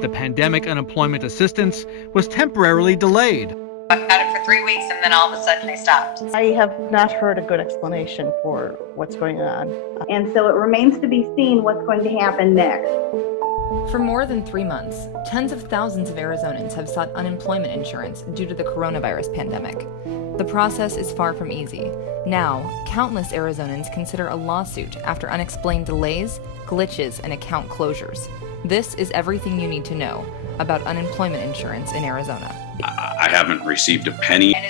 The pandemic unemployment assistance was temporarily delayed. I've had it for 3 weeks and then all of a sudden they stopped. I have not heard a good explanation for what's going on. And so it remains to be seen what's going to happen next. For more than 3 months, tens of thousands of Arizonans have sought unemployment insurance due to the coronavirus pandemic. The process is far from easy. Now, countless Arizonans consider a lawsuit after unexplained delays, glitches, and account closures. This is everything you need to know about unemployment insurance in Arizona. I haven't received a penny. And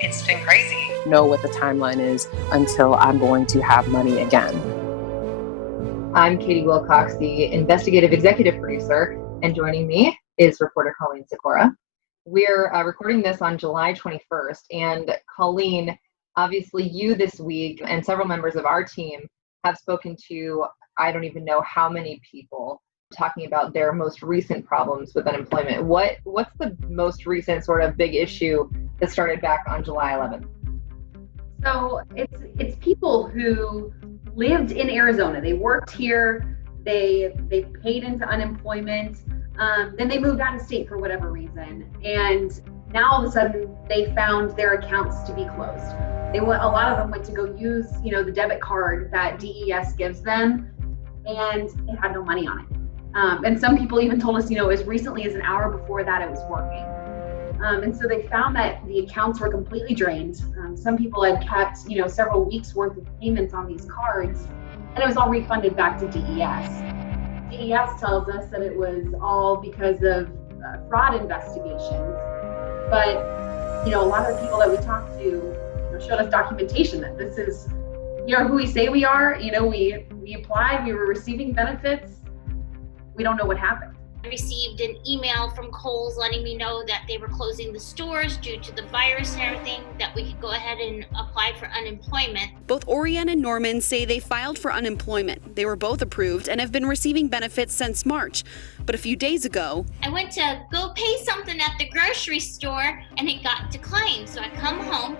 it's been crazy. Know what the timeline is until I'm going to have money again. I'm Katie Wilcox, the investigative executive producer, and joining me is reporter Colleen Sikora. We're recording this on July 21st, and Colleen, obviously you this week and several members of our team have spoken to, I don't even know how many people, talking about their most recent problems with unemployment. What's the most recent sort of big issue that started back on July 11th? So it's people who lived in Arizona. They worked here. They paid into unemployment. Then they moved out of state for whatever reason, and now all of a sudden they found their accounts to be closed. A lot of them went to go use, the debit card that DES gives them, and it had no money on it. And some people even told us, as recently as an hour before that it was working. And so they found that the accounts were completely drained. Some people had kept, several weeks worth of payments on these cards, and it was all refunded back to DES. DES tells us that it was all because of fraud investigations. But, a lot of the people that we talked to showed us documentation that this is, who we say we are. We applied, we were receiving benefits. We don't know what happened. I received an email from Kohl's letting me know that they were closing the stores due to the virus and everything, that we could go ahead and apply for unemployment. Both Oriane and Norman say they filed for unemployment. They were both approved and have been receiving benefits since March. But a few days ago, I went to go pay something at the grocery store and it got declined. So I come home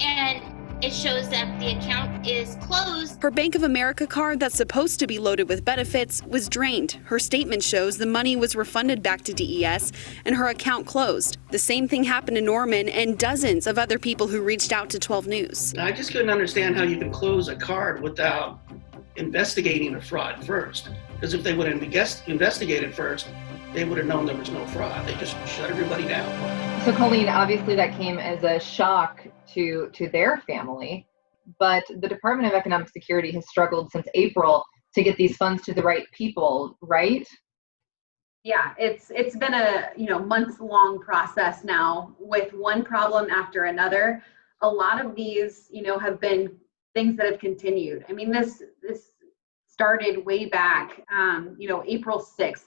and it shows that the account is closed. Her Bank of America card that's supposed to be loaded with benefits was drained. Her statement shows the money was refunded back to DES and her account closed. The same thing happened to Norman and dozens of other people who reached out to 12 News. I just couldn't understand how you can close a card without investigating a fraud first. Because if they would have investigated first, they would have known there was no fraud. They just shut everybody down. So Colleen, obviously that came as a shock to their family, but the Department of Economic Security has struggled since April to get these funds to the right people, right? Yeah, it's been a months-long process now with one problem after another. A lot of these have been things that have continued. I mean, this started way back, April 6th.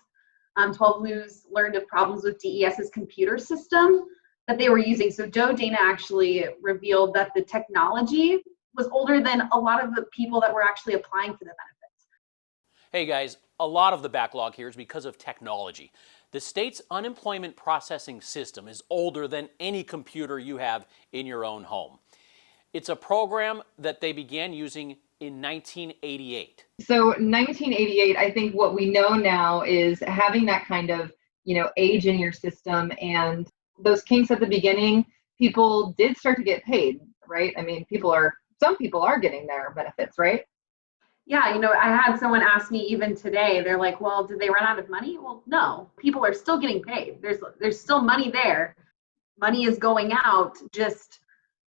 12 News learned of problems with DES's computer system that they were using. So Joe Dana actually revealed that the technology was older than a lot of the people that were actually applying for the benefits. Hey guys, a lot of the backlog here is because of technology. The state's unemployment processing system is older than any computer you have in your own home. It's a program that they began using in 1988. So 1988, I think what we know now is having that kind of, age in your system and those kinks at the beginning, people did start to get paid, right? I mean, some people are getting their benefits, right? Yeah, I had someone ask me even today, they're like, well, did they run out of money? Well, no, people are still getting paid. There's still money there. Money is going out, just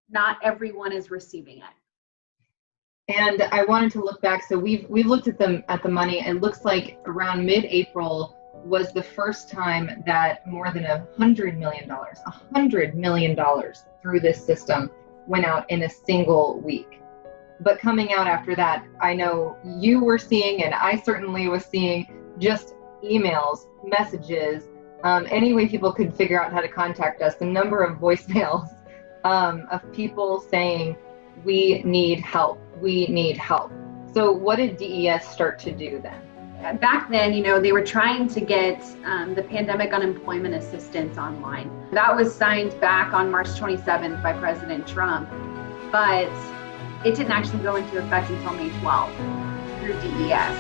not everyone is receiving it. And I wanted to look back. So we've looked at the money. It looks like around mid-April was the first time that more than $100 million through this system went out in a single week. But coming out after that, I know you were seeing, and I certainly was seeing, just emails, messages, any way people could figure out how to contact us, the number of voicemails of people saying, we need help. We need help. So what did DES start to do then? Back then, they were trying to get the pandemic unemployment assistance online. That was signed back on March 27th by President Trump, but it didn't actually go into effect until May 12th through DES.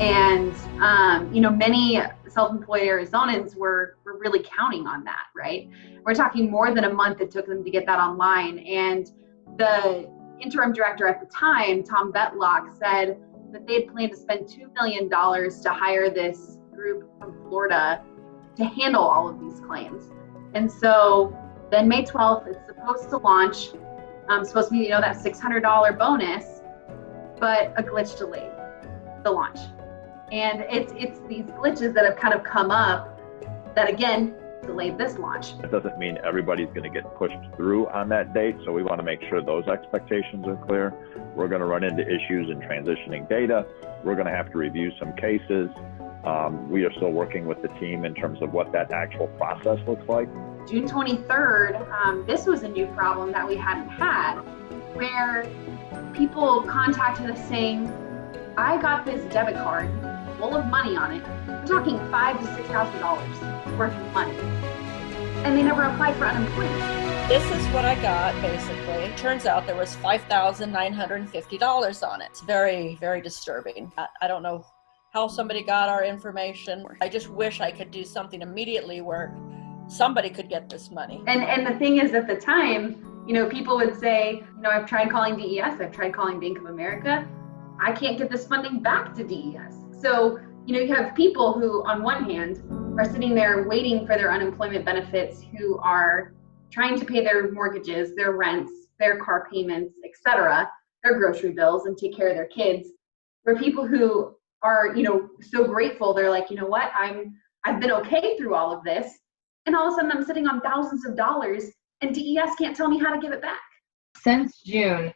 And, many self-employed Arizonans were really counting on that, right? We're talking more than a month it took them to get that online. And the interim director at the time, Tom Betlock, said that they had planned to spend $2 million to hire this group from Florida to handle all of these claims. And so then May 12th, it's supposed to launch, supposed to be, that $600 bonus, but a glitch delayed the launch. And it's these glitches that have kind of come up that, again, delayed this launch. It doesn't mean everybody's going to get pushed through on that date, so we want to make sure those expectations are clear. We're going to run into issues in transitioning data. We're going to have to review some cases. We are still working with the team in terms of what that actual process looks like. June 23rd, this was a new problem that we hadn't had, where people contacted us saying, I got this debit card full of money on it. We're talking $5,000 to $6,000 worth of money. And they never applied for unemployment. This is what I got, basically. Turns out there was $5,950 on it. It's very, very disturbing. I don't know how somebody got our information. I just wish I could do something immediately where somebody could get this money. And the thing is, at the time, people would say, I've tried calling DES, I've tried calling Bank of America. I can't get this funding back to DES. So, you have people who, on one hand, are sitting there waiting for their unemployment benefits, who are trying to pay their mortgages, their rents, their car payments, etc., their grocery bills, and take care of their kids. There are people who are, so grateful. They're like, you know what, I've been okay through all of this, and all of a sudden I'm sitting on thousands of dollars, and DES can't tell me how to give it back. Since June,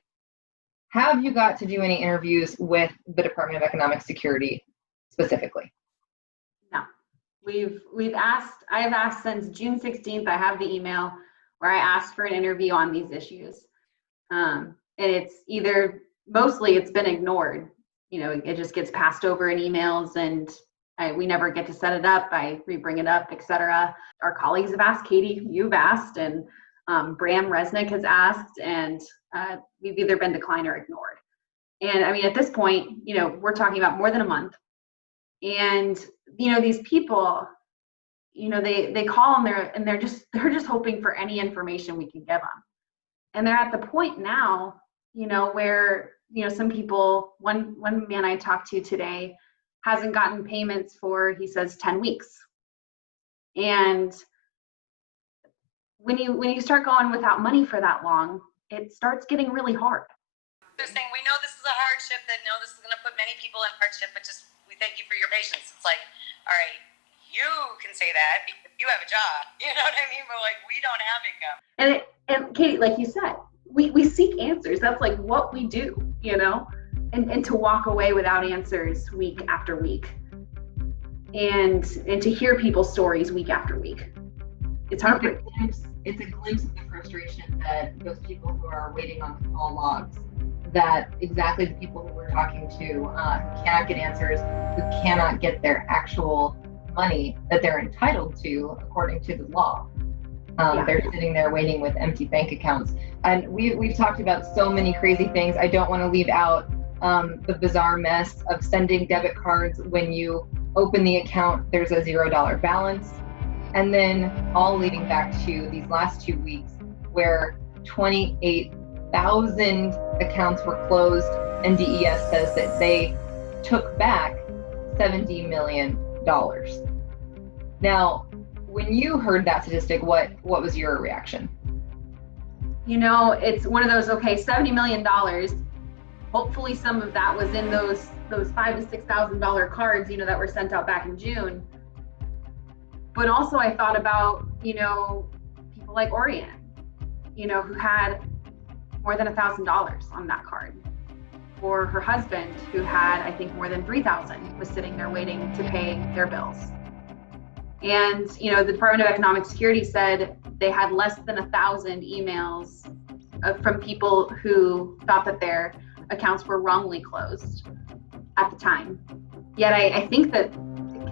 have you got to do any interviews with the Department of Economic Security specifically? No, I have asked since June 16th. I have the email where I asked for an interview on these issues. And it's mostly it's been ignored. It just gets passed over in emails, and we never get to set it up. I re-bring it up, etc. Our colleagues have asked, Katie, you've asked, and Bram Resnick has asked, and we've either been declined or ignored. And I mean, at this point, we're talking about more than a month. And, these people, they call and they're just hoping for any information we can give them. And they're at the point now, where, some people, one man I talked to today hasn't gotten payments for, he says, 10 weeks. And when you start going without money for that long, it starts getting really hard. They're saying, we know this is a hardship, that this is going to put many people in hardship, but just we thank you for your patience. It's like, all right, you can say that because you have a job. You know what I mean? But like, we don't have income. And Katie, like you said, we seek answers. That's like what we do, and to walk away without answers week after week, and to hear people's stories week after week. It's heartbreaking. It's a glimpse of the frustration that those people who are waiting on the call logs, that exactly the people who we're talking to who cannot get answers, who cannot get their actual money that they're entitled to according to the law. They're sitting there waiting with empty bank accounts. And we've talked about so many crazy things. I don't want to leave out the bizarre mess of sending debit cards. When you open the account, there's a $0 balance. And then all leading back to these last 2 weeks where 28,000 accounts were closed, and DES says that they took back $70 million. Now, when you heard that statistic, what was your reaction? It's one of those, okay, $70 million. Hopefully some of that was in those $5,000 to $6,000 cards, that were sent out back in June. But also I thought about, people like Orion, who had more than $1,000 on that card. Or her husband, who had, I think, more than $3,000, was sitting there waiting to pay their bills. And, the Department of Economic Security said they had less than 1,000 emails from people who thought that their accounts were wrongly closed at the time. Yet I think that,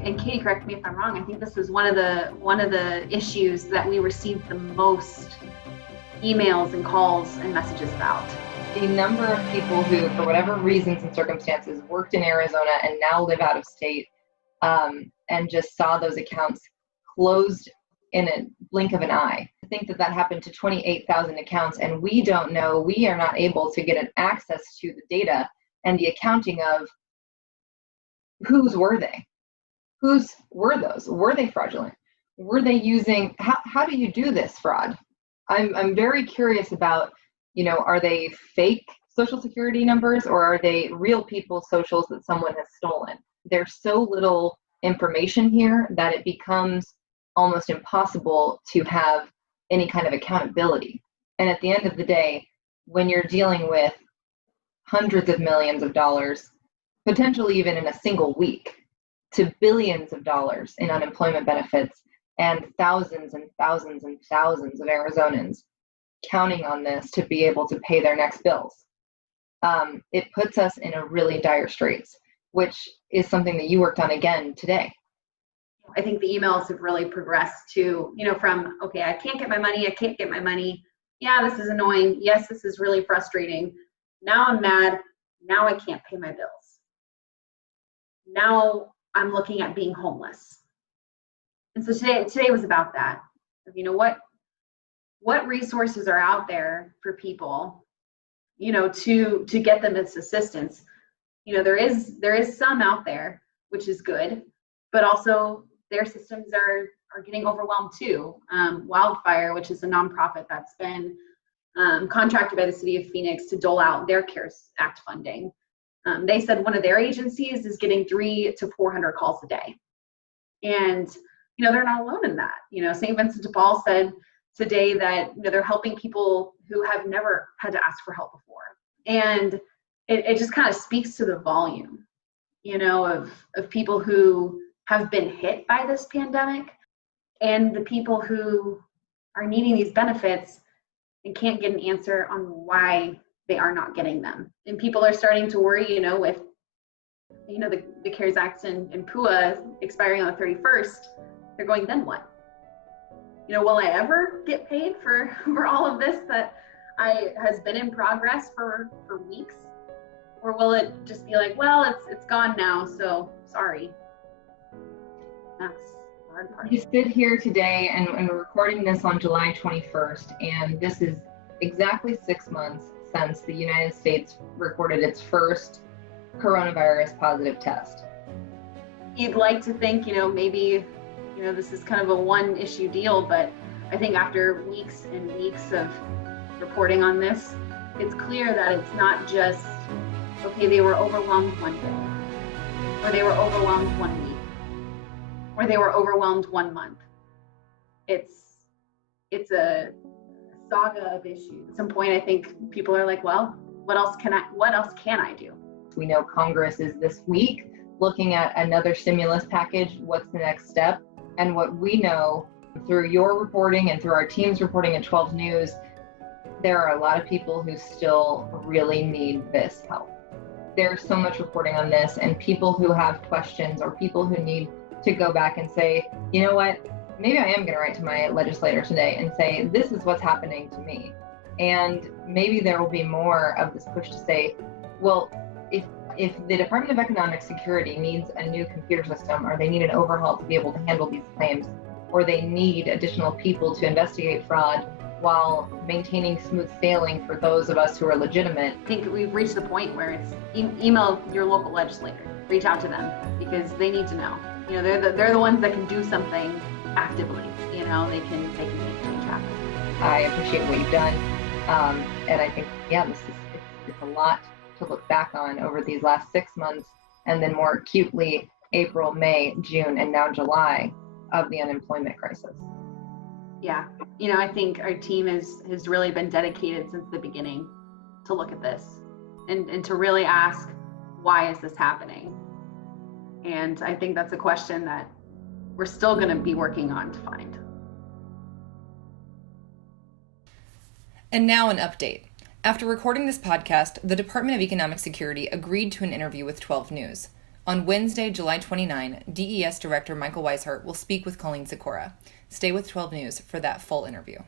and Katie, correct me if I'm wrong, I think this was one of the issues that we received the most emails and calls and messages about. The number of people who, for whatever reasons and circumstances, worked in Arizona and now live out of state and just saw those accounts closed in a blink of an eye. I think that happened to 28,000 accounts, and we don't know, we are not able to get an access to the data and the accounting of whose were they? Whose were those? Were they fraudulent? Were they using, how do you do this fraud? I'm very curious about, are they fake social security numbers, or are they real people's socials that someone has stolen? There's so little information here that it becomes almost impossible to have any kind of accountability. And at the end of the day, when you're dealing with hundreds of millions of dollars, potentially even in a single week, to billions of dollars in unemployment benefits, and thousands and thousands and thousands of Arizonans counting on this to be able to pay their next bills, it puts us in a really dire straits, which is something that you worked on again today. I think the emails have really progressed to, from, okay, I can't get my money. Yeah, this is annoying. Yes, this is really frustrating. Now I'm mad. Now I can't pay my bills. Now I'm looking at being homeless. And so today was about that. What resources are out there for people, to get them this assistance. There is some out there, which is good, but also their systems are getting overwhelmed too. Wildfire, which is a nonprofit that's been contracted by the city of Phoenix to dole out their CARES Act funding. They said one of their agencies is getting 300 to 400 calls a day. And, they're not alone in that. St. Vincent de Paul said today that, they're helping people who have never had to ask for help before. And it just kind of speaks to the volume, of people who have been hit by this pandemic, and the people who are needing these benefits and can't get an answer on why they are not getting them. And people are starting to worry, with, the CARES Act and PUA expiring on the 31st, they're going, then what? Will I ever get paid for all of this that has been in progress for weeks? Or will it just be like, well, it's gone now, so sorry. That's the hard part. You sit here today, and we're recording this on July 21st, and this is exactly 6 months since the United States recorded its first coronavirus positive test. You'd like to think, maybe, this is kind of a one issue deal, but I think after weeks and weeks of reporting on this, it's clear that it's not just, okay, they were overwhelmed one day, or they were overwhelmed 1 week, or they were overwhelmed 1 month. It's a saga of issues. At some point, I think people are like, well, what else can I do? We know Congress is this week looking at another stimulus package. What's the next step? And what we know through your reporting and through our team's reporting at 12 News, there are a lot of people who still really need this help. There's so much reporting on this, and people who have questions, or people who need to go back and say, you know what, maybe I am going to write to my legislator today and say, this is what's happening to me. And maybe there will be more of this push to say, well, if the Department of Economic Security needs a new computer system, or they need an overhaul to be able to handle these claims, or they need additional people to investigate fraud while maintaining smooth sailing for those of us who are legitimate. I think we've reached the point where it's email your local legislator, reach out to them, because they need to know. They're the ones that can do something actively. They can make change happen. I appreciate what you've done, and I think it's a lot to look back on over these last 6 months, and then more acutely April, May, June, and now July of the unemployment crisis. Yeah, I think our team has really been dedicated since the beginning to look at this and to really ask, why is this happening? And I think that's a question that we're still going to be working on to find. And now an update. After recording this podcast, the Department of Economic Security agreed to an interview with 12 News. On Wednesday, July 29, DES Director Michael Weishart will speak with Colleen Sikora. Stay with 12 News for that full interview.